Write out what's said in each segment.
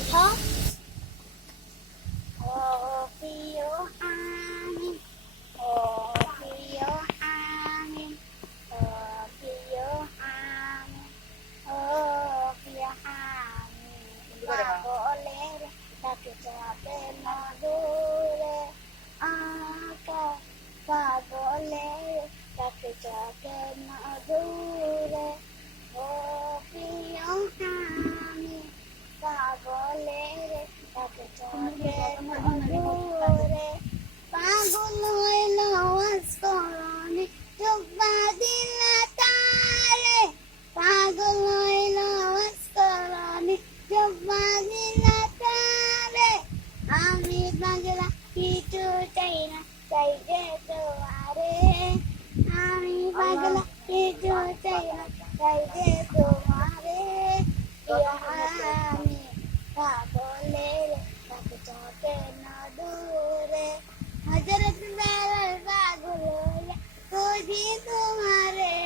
উঠাও। ও প্রিয় আমি, ও প্রিয় আমি, ও প্রিয় আমি, ও প্রিয় আমি, পাগলের ডাকে যাবে না দূরে, আকা পাগলের ডাকে যাবে না দূরে, ও প্রিয় আমি, পাগলের ডাকে যাবে না দূরে, পাগল হইল আস্করণে চোখ বাঁধিলা তারে, পাগল হইল আস্করণে চোখ বাঁধিলা তারে, আমি পাগলা কিছু চাই না চাই যে তোমারে, আমি পাগলা কিছু চাই না চাই যে তোমারে, আমি পাগলের ডাকে যাবে না দূরে, হযরত বেলাল পাগল হইয়া খুঁজি তোমারে,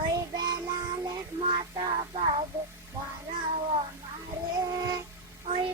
ওই বেলালের মতো পাগল বানাও আমারে, ওই